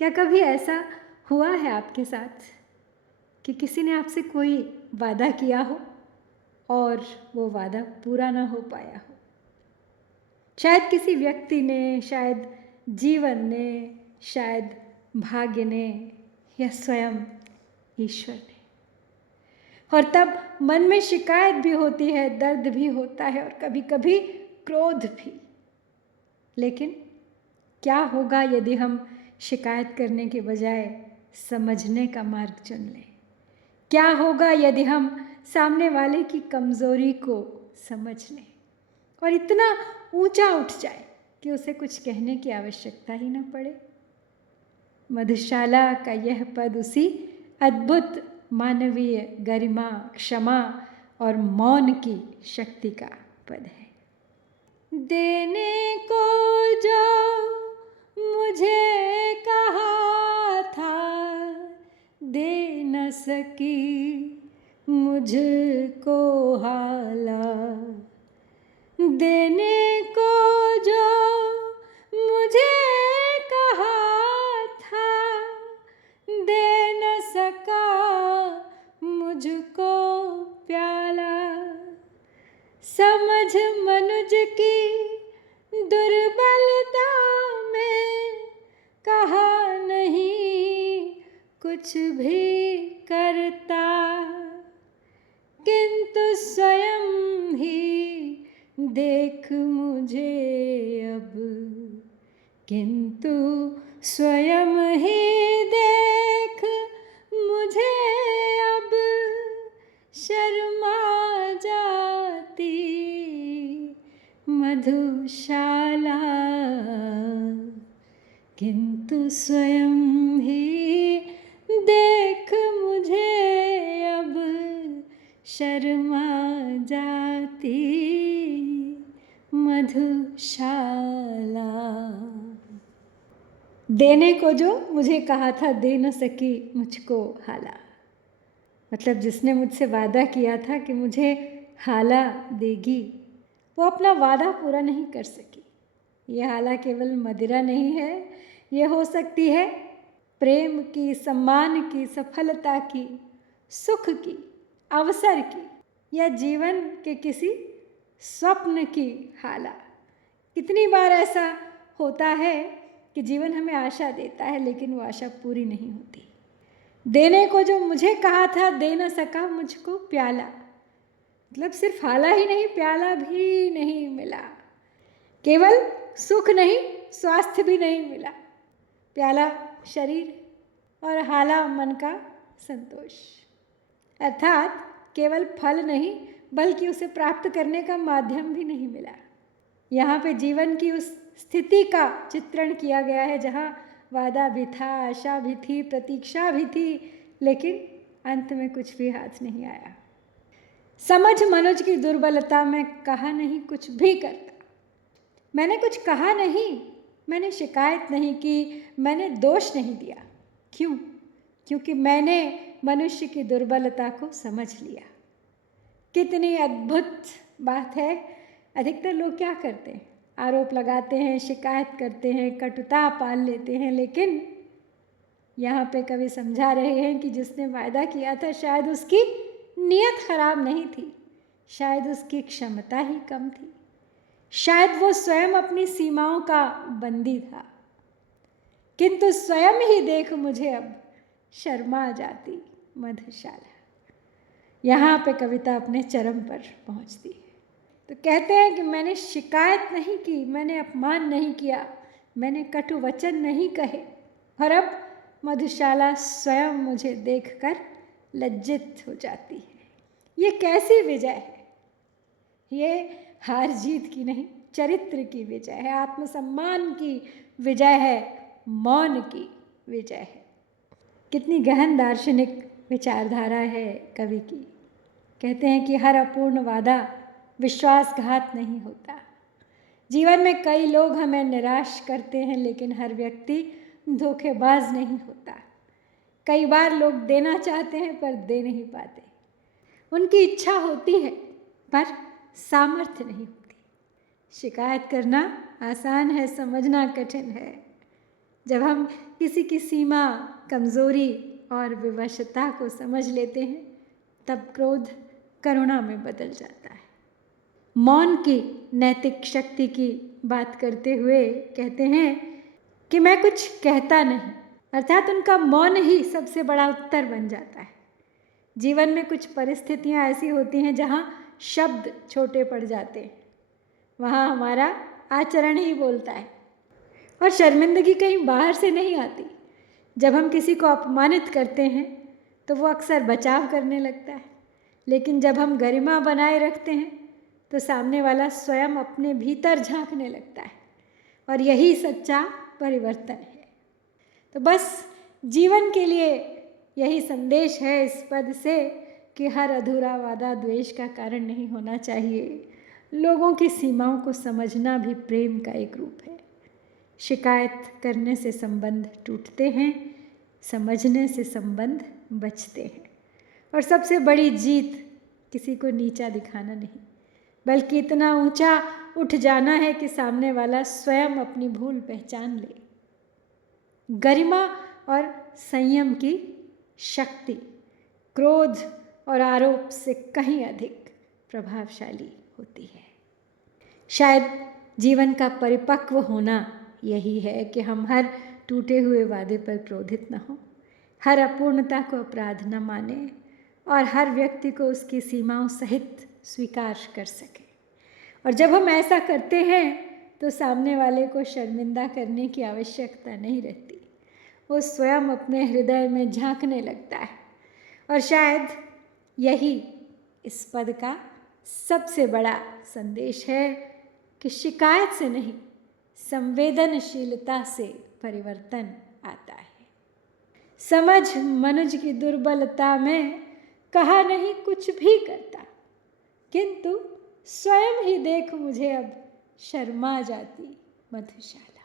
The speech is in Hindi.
क्या कभी ऐसा हुआ है आपके साथ कि किसी ने आपसे कोई वादा किया हो और वो वादा पूरा ना हो पाया हो? शायद किसी व्यक्ति ने, शायद जीवन ने, शायद भाग्य ने या स्वयं ईश्वर ने। और तब मन में शिकायत भी होती है, दर्द भी होता है और कभी कभी क्रोध भी। लेकिन क्या होगा यदि हम शिकायत करने के बजाय समझने का मार्ग चुन लें? क्या होगा यदि हम सामने वाले की कमज़ोरी को समझ लें और इतना ऊंचा उठ जाए कि उसे कुछ कहने की आवश्यकता ही न पड़े? मधुशाला का यह पद उसी अद्भुत मानवीय गरिमा, क्षमा और मौन की शक्ति का पद है। देने को जो मुझे कहा था, दे न सकी मुझको हाला। देने को जो मुझे कहा था, दे न सका मुझको प्याला। समझ मनुज की दुर्बलता में कहा नहीं कुछ भी करता, किंतु स्वयं ही देख मुझे अब, किंतु स्वयं ही देख मुझे अब, शर्मा जाती मधुशाला, किंतु स्वयं ही देख मुझे अब, शर्मा जाती मधुशाला। देने को जो मुझे कहा था, दे न सकी मुझको हाला। मतलब जिसने मुझसे वादा किया था कि मुझे हाला देगी, वो अपना वादा पूरा नहीं कर सकी। ये हाला केवल मदिरा नहीं है, ये हो सकती है प्रेम की, सम्मान की, सफलता की, सुख की, अवसर की या जीवन के किसी स्वप्न की हाला। कितनी बार ऐसा होता है कि जीवन हमें आशा देता है लेकिन वो आशा पूरी नहीं होती। देने को जो मुझे कहा था, दे न सका मुझको प्याला। मतलब सिर्फ हाला ही नहीं, प्याला भी नहीं मिला। केवल सुख नहीं, स्वास्थ्य भी नहीं मिला। प्याला शरीर और हाला मन का संतोष। अर्थात केवल फल नहीं बल्कि उसे प्राप्त करने का माध्यम भी नहीं मिला। यहाँ पे जीवन की उस स्थिति का चित्रण किया गया है जहाँ वादा भी था, आशा भी थी, प्रतीक्षा भी थी, लेकिन अंत में कुछ भी हाथ नहीं आया। समझ मनुज की दुर्बलता में कहा नहीं कुछ भी करता। मैंने कुछ कहा नहीं, मैंने शिकायत नहीं की, मैंने दोष नहीं दिया। क्यों? क्योंकि मैंने मनुष्य की दुर्बलता को समझ लिया। कितनी अद्भुत बात है। अधिकतर लोग क्या करते हैं? आरोप लगाते हैं, शिकायत करते हैं, कटुता पाल लेते हैं, लेकिन यहाँ पे कवि समझा रहे हैं कि जिसने वायदा किया था शायद उसकी नीयत खराब नहीं थी, शायद उसकी क्षमता ही कम थी, शायद वो स्वयं अपनी सीमाओं का बंदी था, किंतु स्वयं ही देख मुझे अब, शर्मा जाती मधुशाला। यहाँ पे कविता अपने चरम पर पहुँचती है। तो कहते हैं कि मैंने शिकायत नहीं की, मैंने अपमान नहीं किया, मैंने कटु वचन नहीं कहे, और अब मधुशाला स्वयं मुझे देखकर लज्जित हो जाती है। ये कैसी विजय है? ये हार जीत की नहीं, चरित्र की विजय है, आत्मसम्मान की विजय है, मौन की विजय है। कितनी गहन दार्शनिक विचारधारा है कवि की। कहते हैं कि हर अपूर्ण वादा विश्वासघात नहीं होता। जीवन में कई लोग हमें निराश करते हैं, लेकिन हर व्यक्ति धोखेबाज नहीं होता। कई बार लोग देना चाहते हैं पर दे नहीं पाते। उनकी इच्छा होती है पर सामर्थ्य नहीं होती। शिकायत करना आसान है, समझना कठिन है। जब हम किसी की सीमा, कमज़ोरी और विवशता को समझ लेते हैं, तब क्रोध करुणा में बदल जाता है। मौन की नैतिक शक्ति की बात करते हुए कहते हैं कि मैं कुछ कहता नहीं, अर्थात उनका मौन ही सबसे बड़ा उत्तर बन जाता है। जीवन में कुछ परिस्थितियां ऐसी होती हैं जहां शब्द छोटे पड़ जाते हैं, वहां हमारा आचरण ही बोलता है। और शर्मिंदगी कहीं बाहर से नहीं आती। जब हम किसी को अपमानित करते हैं तो वो अक्सर बचाव करने लगता है, लेकिन जब हम गरिमा बनाए रखते हैं तो सामने वाला स्वयं अपने भीतर झांकने लगता है, और यही सच्चा परिवर्तन है। तो बस जीवन के लिए यही संदेश है इस पद से कि हर अधूरा वादा द्वेष का कारण नहीं होना चाहिए। लोगों की सीमाओं को समझना भी प्रेम का एक रूप है। शिकायत करने से संबंध टूटते हैं, समझने से संबंध बचते हैं। और सबसे बड़ी जीत किसी को नीचा दिखाना नहीं, बल्कि इतना ऊंचा उठ जाना है कि सामने वाला स्वयं अपनी भूल पहचान ले। गरिमा और संयम की शक्ति क्रोध और आरोप से कहीं अधिक प्रभावशाली होती है। शायद जीवन का परिपक्व होना यही है कि हम हर टूटे हुए वादे पर क्रोधित न हों, हर अपूर्णता को अपराध न माने और हर व्यक्ति को उसकी सीमाओं सहित स्वीकार कर सके। और जब हम ऐसा करते हैं तो सामने वाले को शर्मिंदा करने की आवश्यकता नहीं रहती। वो स्वयं अपने हृदय में झांकने लगता है। और शायद यही इस पद का सबसे बड़ा संदेश है कि शिकायत से नहीं, संवेदनशीलता से परिवर्तन आता है। समझ मनुज की दुर्बलता में कहा नहीं कुछ भी करता, किंतु स्वयं ही देख मुझे अब शर्मा जाती मधुशाला।